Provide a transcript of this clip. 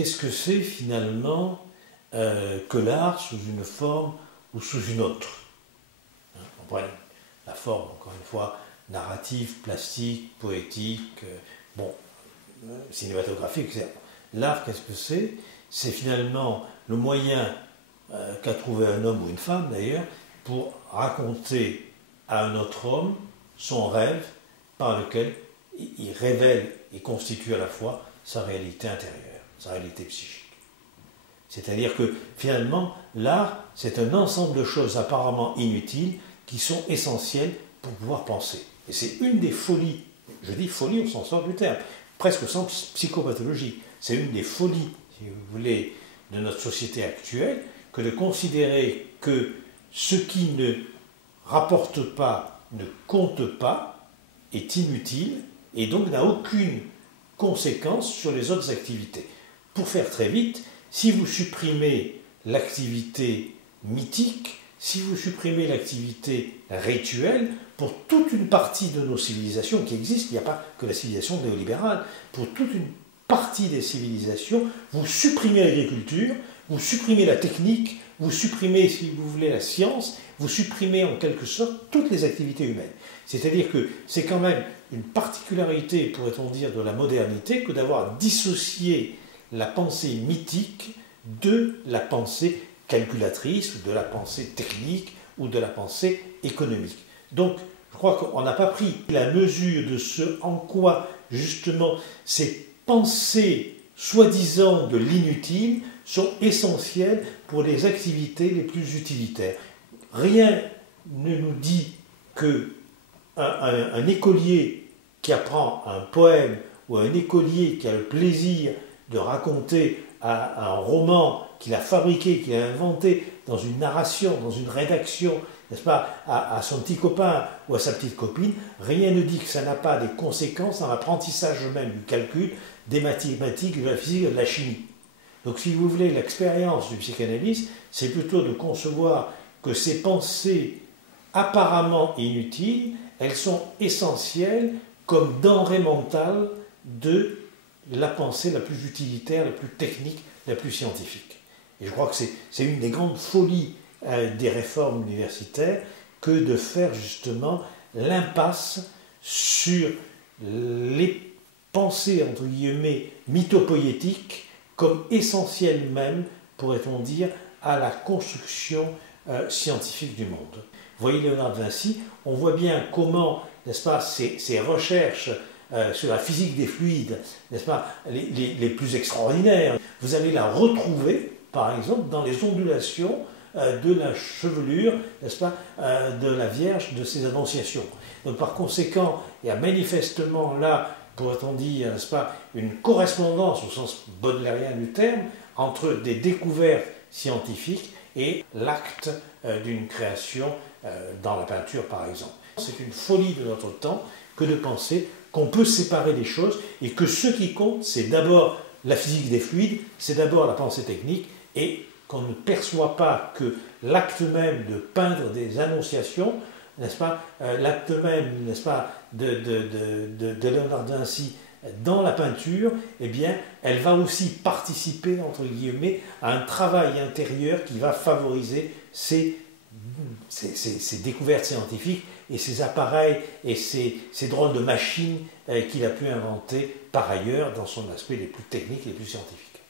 qu'est-ce que c'est finalement que l'art sous une forme ou sous une autre? On prend la forme, encore une fois, narrative, plastique, poétique, cinématographique, etc. L'art, qu'est-ce que c'est? C'est finalement le moyen qu'a trouvé un homme ou une femme d'ailleurs pour raconter à un autre homme son rêve par lequel il révèle et constitue à la fois sa réalité intérieure, sa réalité psychique. C'est-à-dire que finalement, l'art, c'est un ensemble de choses apparemment inutiles qui sont essentielles pour pouvoir penser. Et c'est une des folies, je dis folie au sens large du terme, presque au sens psychopathologique, c'est une des folies, si vous voulez, de notre société actuelle, que de considérer que ce qui ne rapporte pas, ne compte pas, est inutile et donc n'a aucune conséquence sur les autres activités. Pour faire très vite, si vous supprimez l'activité mythique, si vous supprimez l'activité rituelle, pour toute une partie de nos civilisations qui existent, il n'y a pas que la civilisation néolibérale, pour toute une partie des civilisations, vous supprimez l'agriculture, vous supprimez la technique, vous supprimez, si vous voulez, la science, vous supprimez en quelque sorte toutes les activités humaines. C'est-à-dire que c'est quand même une particularité, pourrait-on dire, de la modernité que d'avoir dissocié la pensée mythique de la pensée calculatrice, ou de la pensée technique, ou de la pensée économique. Donc, je crois qu'on n'a pas pris la mesure de ce en quoi, justement, ces pensées soi-disant de l'inutile sont essentielles pour les activités les plus utilitaires. Rien ne nous dit que un écolier qui apprend un poème ou un écolier qui a le plaisir de raconter un roman qu'il a fabriqué, qu'il a inventé dans une narration, dans une rédaction, n'est-ce pas, à son petit copain ou à sa petite copine, rien ne dit que ça n'a pas des conséquences dans l'apprentissage même du calcul, des mathématiques, de la physique et de la chimie. Donc si vous voulez, l'expérience du psychanalyste, c'est plutôt de concevoir que ces pensées apparemment inutiles, elles sont essentielles comme denrées mentales de la pensée la plus utilitaire, la plus technique, la plus scientifique. Et je crois que c'est une des grandes folies des réformes universitaires que de faire justement l'impasse sur les pensées, entre guillemets, mythopoétiques comme essentielles même, pourrait-on dire, à la construction scientifique du monde. Vous voyez Léonard de Vinci, on voit bien comment, n'est-ce pas, ces recherches sur la physique des fluides, n'est-ce pas, les plus extraordinaires, vous allez la retrouver, par exemple, dans les ondulations de la chevelure, n'est-ce pas, de la Vierge, de ses annonciations. Donc par conséquent, il y a manifestement là, pourrait-on dire, n'est-ce pas, une correspondance au sens baudelairien du terme entre des découvertes scientifiques et l'acte d'une création dans la peinture, par exemple. C'est une folie de notre temps que de penser qu'on peut séparer les choses et que ce qui compte, c'est d'abord la physique des fluides, c'est d'abord la pensée technique et qu'on ne perçoit pas que l'acte même de peindre des annonciations, n'est-ce pas, l'acte même, n'est-ce pas, de Léonard de Vinci dans la peinture, eh bien, elle va aussi participer, entre guillemets, à un travail intérieur qui va favoriser ces découvertes scientifiques et ces appareils et ces drôles de machines qu'il a pu inventer par ailleurs dans son aspect les plus techniques et les plus scientifiques.